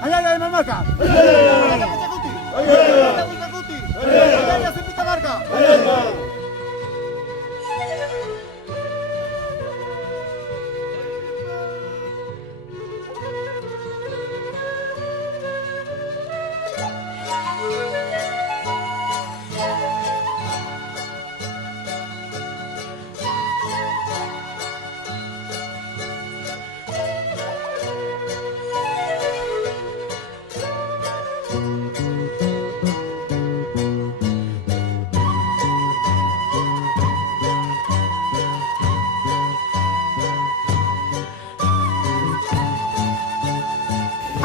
Allá marca. Allá Pachacuti. Allá Huicacuti. Allá Cepita marca.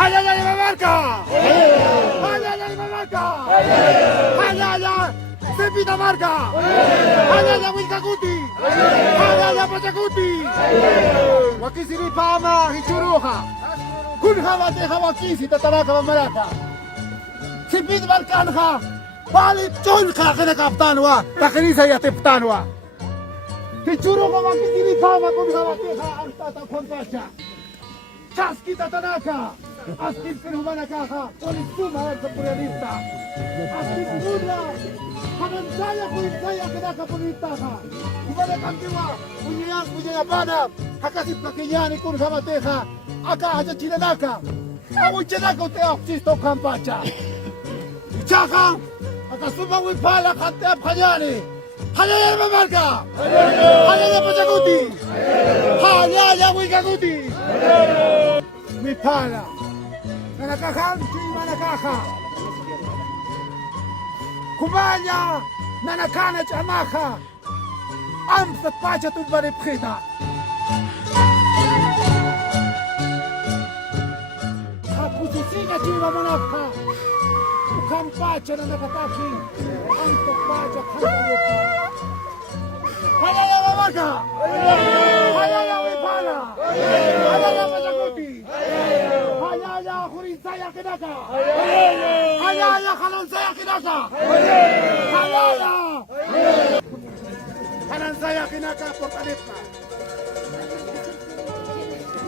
Allá marca. Allá marca. Allá Cepita marca. Allá Huicacuti. Allá Pachacuti. Wakisiri pama hichuruha. Kunha wateha wakisi tataraka maraka. Cepita markanha. Bali chulka kena kaptanwa. Takrisa ya teptanwa. Hichuruha wakisiri pama kunha wateha antata konpacha. Chaski tatanaka. Askin perumanakaha. Polisuma sa puryanista. Askin pula. Panansaya pulisaya kenaka pulitaha. Kumana kantiwa. Unyang unyabana. Hakasip kakinyani kun hamateha. Aka haja chinanaka. Awu chinaka te oksisto kampacha. Chaka. Akasuma wipala kante apanyani. Hayaya mamarka. Hayaya Pachacuti. Hayaya Huicacuti. Mipala. Nanakahan manakaha. Kumanya nanakana chamaka. Amsat pacha tumbari prida. Kapusisina chiva manaka. Ukampacha nanakataki. Amsat pacha kantaluka. Hayaya mamaka. Hayaya Mipala. Hayaya Pachacuti. Hayaya Hurisaya Kinaka. Hayaya Kalansaya Kinaka. Hayaya Kalansaya Kinaka Portanipna.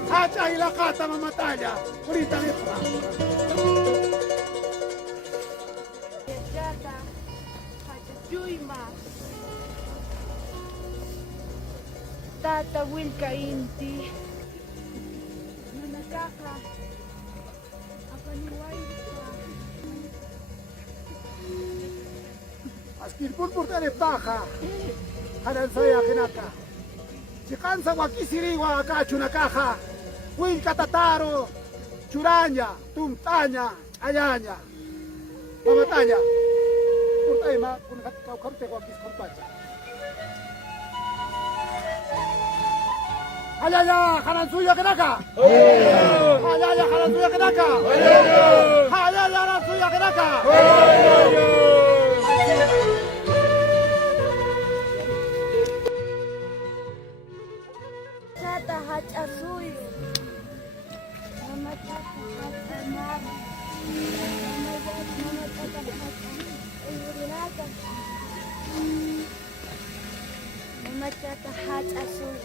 Hacha Hilakata Mamataya Huritanipna. Yata Hacha Chuyma Tata Wilka Inti Nanakaka Askin Portaniptaha. Kalansaya Kinaka. Si kansa wakisiriwa akachunakaha. Wilka Tataro. Churanya. Tumtanya. Ayanya. Mamatanya. Purtay ma kung karute ko kis kampacha. Hayaya Kalansuya Kinaka. Hayaya Kalansuya Kinaka. Hayaya Kalansuya Kinaka. Tata Hacha Suyo Mama Tata Hacha Mara Mama Tata Hacha Urinata Mama Tata Hacha Suyo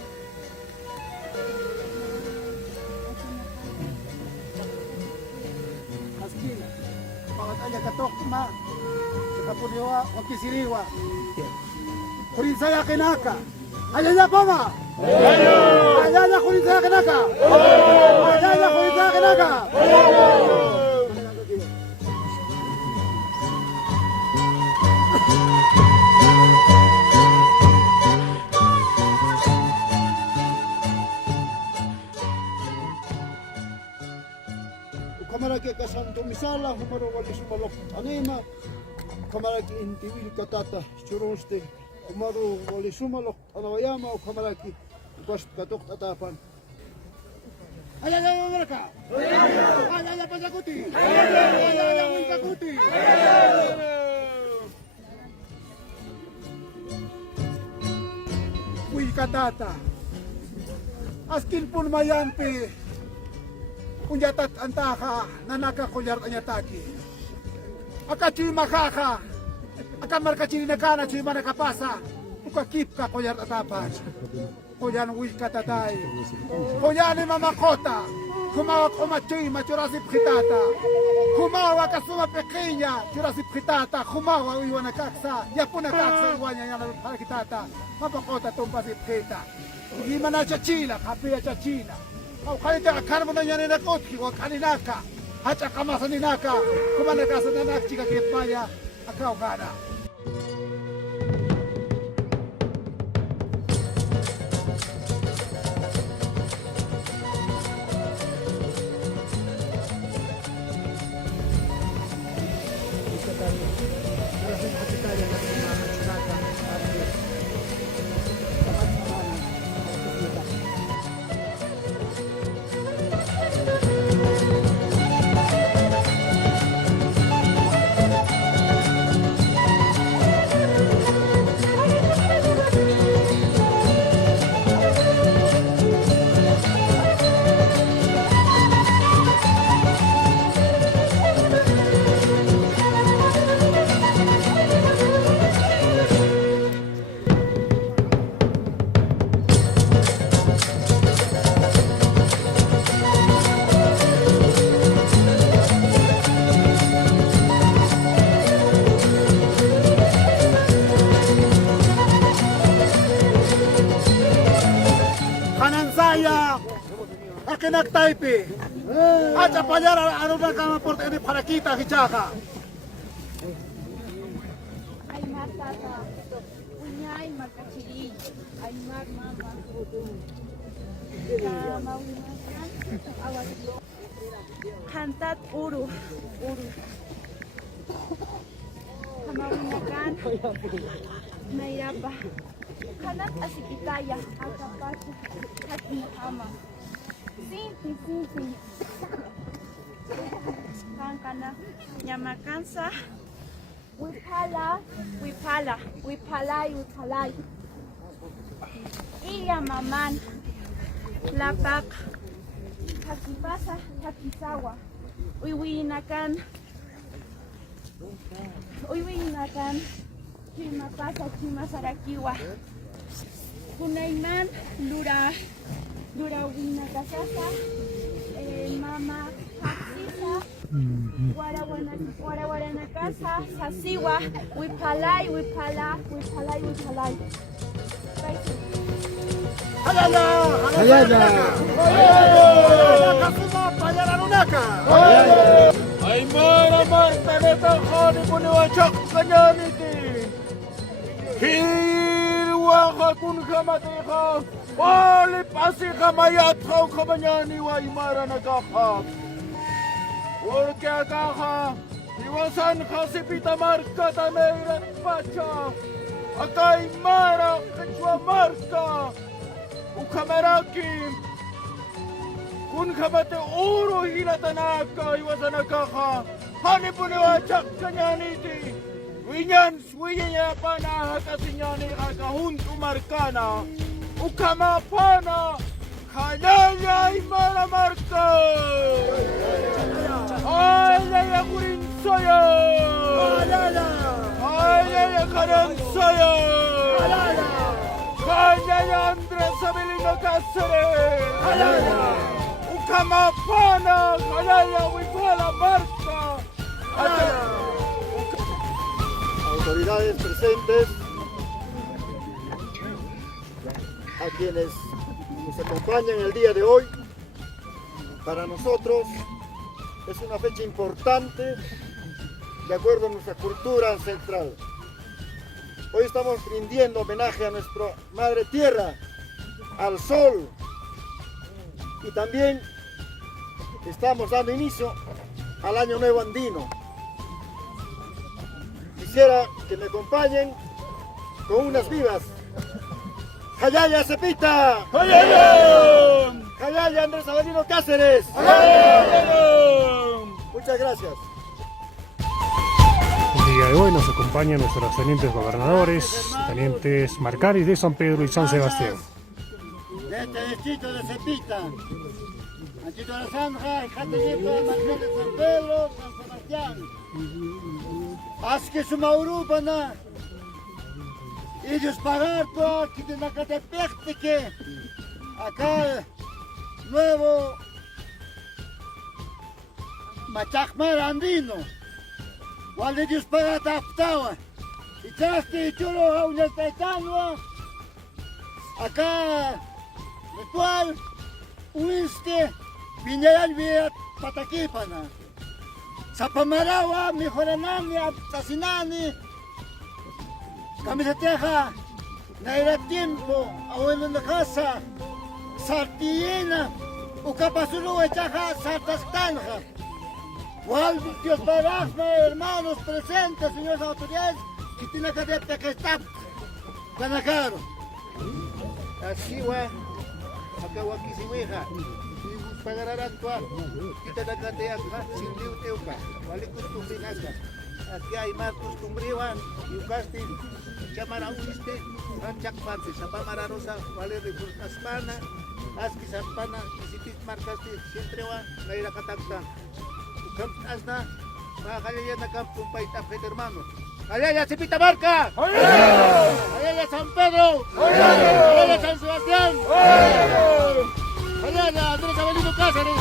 anya katokma. Kapuniwa wakisiriwa. Kulinsaya kinaka. Ayaya pama. Ayaya kulinsaya kinaka. Ayaya kulinsaya kinaka. Kamaraki kasanto misala humaro wali sumalok anima kamaraki intiwil katata churuste humaro wali sumalok anawayama kamaraki bas katok tatapan ayaya mereka ayaya pajakuti ayaya winkakuti wi katata askin pun mayampi kunyatat antaka nanaka kulyar anyataki akachi makaka akamar kachini nakana chi manakapasa ukakip ka kulyar atapan kulyan wi katatai kulyan mamakota kumawa kumachi machurasi pritata kumawa kasuma pequeña churasi pritata kumawa uiwana kaksa yapuna kaksa iwanya yana parakitata mapakota tumpasi prita gimana chachila kapia chachila kau kali tak akan menanya nakot kiwa kali naka haca kamasan naka kumana kasan nak jika kepaya akau kana Nagtaipi at sa panyara ano na kamaporte ni para kita hichaka Ay matata, unyay magkachili, ay magmama, mawimasan, awat kantat uru, kamawinakan, mayaba, kanat asikitaya, akapasu, katmukama. Sinti. Kankana nyamakansa. Wipalay. Iya maman. Lapak. Hakipasa, hakisawa. Uiwinakan. Chimapasa, chimasarakiwa. Kunaiman, Dura wina kasasa, mama haksisa, warawana kasa, sasiwa, wipalay. Hayaya kasuma payaranunaka Ay maramar taneta khani puniwachak kanyaniti Hirwa kun kamatikha Wali pasi kamayat kau kabanyani wa imara nagakap. Urkya kaka, iwasan kasi pitamarka tanayrat pacha. Akay mara kachwa marka. Ukamaraki. Kun kabate uro hilatanaka iwasan nagaka. Hanipuniwachak kanyaniti. Winya panahak asinyani kakahuntu markana. Ukamapana Kayaya Imaramarka Ayaya Kurinsoya Ayaya Karansoya Kayaya Andres Abilino Kasere Ukamapana Kayaya Wipala Marka Autoridades presentes, a quienes nos acompañan el día de hoy, para nosotros es una fecha importante de acuerdo a nuestra cultura ancestral. Hoy estamos rindiendo homenaje a nuestra Madre Tierra, al Sol, y también estamos dando inicio al Año Nuevo Andino. Quisiera que me acompañen con unas vivas. ¡Jayaya Cepita! ¡Jayaya! ¡Jayaya Andrés Avelino Cáceres! ¡Jayaya! Muchas gracias. El día de hoy nos acompañan nuestros tenientes gobernadores, tenientes Marcaris de San Pedro y San Sebastián. De este distrito de Cepita, Anchito de la Zanja, el Jatellito de Marcial de San Pedro, San Sebastián. Haz que su maurupana, ellos pagar todo aquí de Nacatepec, que acá nuevo Machacmar andino, cuando ellos pagan taptawa, y traste y chulo a un estaitano, acá ritual, uiste, viñayan vía pataquipana. Zapamarawa, mejoranami, sasinani, camiseteja, naira tiempo, abuelo en la casa, sartillena, ucapazulu echaja, sartastanja. Cual Dios barajme, hermanos presentes, señores autoridades, que tiene que decir que está ganacaro. Así va, acá aquí si hueja. Pagarán actuar, kita nagkateak ha, sindiw teuka, balik costumbre nasa. Aquí hay más costumbre y casti, chamara uniste, ranchak panse, sa pamararosa, vale de aspana, aski saspana, isitit marcasti, siempre va, naira katakta. Ukam asna, mahalaya na kampung paita pet hermano. Ayaya Cepita Marca, ayaya San Pedro, ayaya San Sebastián. Ayala, Andrés Avelino Cáceres.